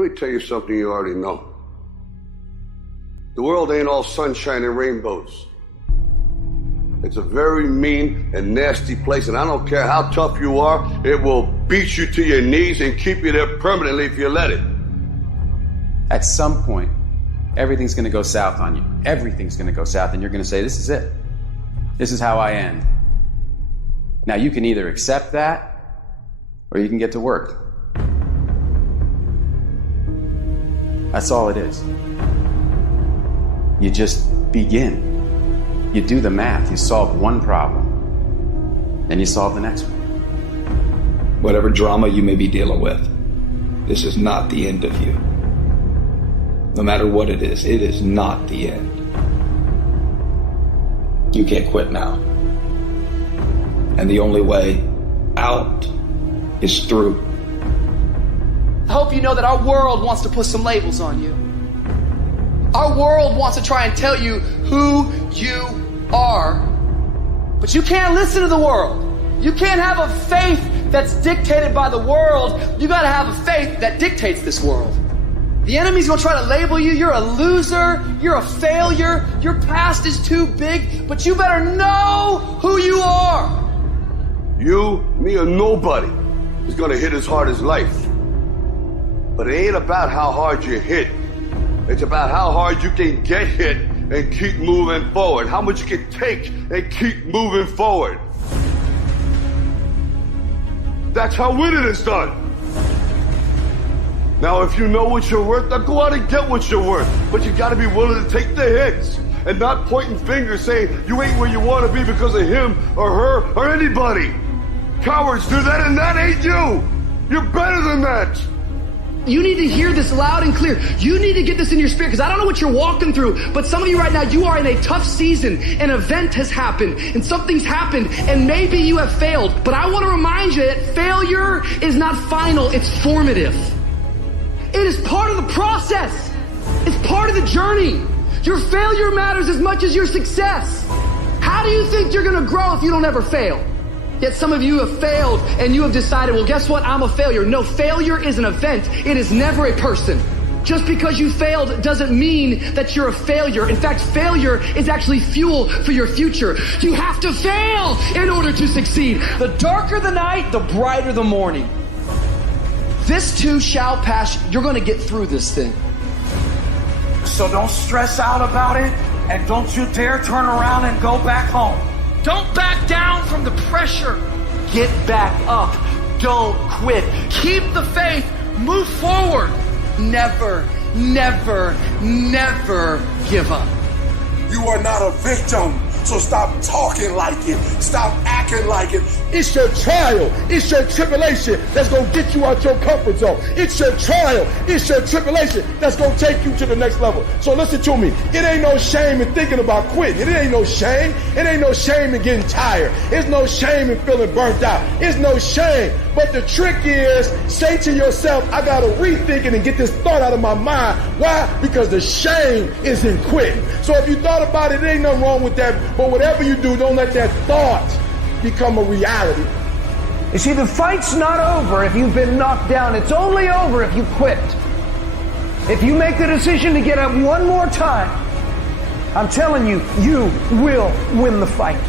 Let me tell you something you already know. The world ain't all sunshine and rainbows. It's a very mean and nasty place, and I don't care how tough you are, it will beat you to your knees and keep you there permanently if you let it. At some point, everything's gonna go south on you. Everything's gonna go south, and you're gonna say, this is it. This is how I end. Now, you can either accept that, or you can get to work. That's all it is. You just begin. You do the math, you solve one problem, then you solve the next one. Whatever drama you may be dealing with, this is not the end of you. No matter what it is not the end. You can't quit now. And the only way out is through. I hope you know that our world wants to put some labels on you. Our world wants to try and tell you who you are. But you can't listen to the world. You can't have a faith that's dictated by the world. You gotta have a faith that dictates this world. The enemy's gonna try to label you. You're a loser. You're a failure. Your past is too big. But you better know who you are. You, me, or nobody is gonna hit as hard as life. But it ain't about how hard you hit. It's about how hard you can get hit and keep moving forward. How much you can take and keep moving forward. That's how winning is done. Now, if you know what you're worth, now go out and get what you're worth. But you gotta be willing to take the hits and not pointing fingers saying you ain't where you wanna be because of him or her or anybody. Cowards do that, and that ain't you. You're better than that. You need to hear this loud and clear. You need to get this in your spirit, because I don't know what you're walking through, but some of you right now, you are in a tough season. An event has happened, and something's happened, and maybe you have failed. But I want to remind you that failure is not final, it's formative. It is part of the process. It's part of the journey. Your failure matters as much as your success. How do you think you're going to grow if you don't ever fail? Yet some of you have failed and you have decided, well, guess what? I'm a failure. No, failure is an event. It is never a person. Just because you failed doesn't mean that you're a failure. In fact, failure is actually fuel for your future. You have to fail in order to succeed. The darker the night, the brighter the morning. This too shall pass. You're going to get through this thing. So don't stress out about it, and don't you dare turn around and go back home. Don't back down from the pressure. Get back up. Don't quit. Keep the faith. Move forward. Never, never, never give up. You are not a victim. So stop talking like it. Stop acting like it. It's your trial. It's your tribulation that's going to get you out your comfort zone. It's your trial. It's your tribulation that's going to take you to the next level. So listen to me. It ain't no shame in thinking about quitting. It ain't no shame. It ain't no shame in getting tired. It's no shame in feeling burnt out. It's no shame. But the trick is, say to yourself, I got to rethink it and get this thought out of my mind. Why? Because the shame is in quitting. So if you thought about it, there ain't nothing wrong with that. But whatever you do, don't let that thought become a reality. You see, the fight's not over if you've been knocked down. It's only over if you quit. If you make the decision to get up one more time, I'm telling you, you will win the fight.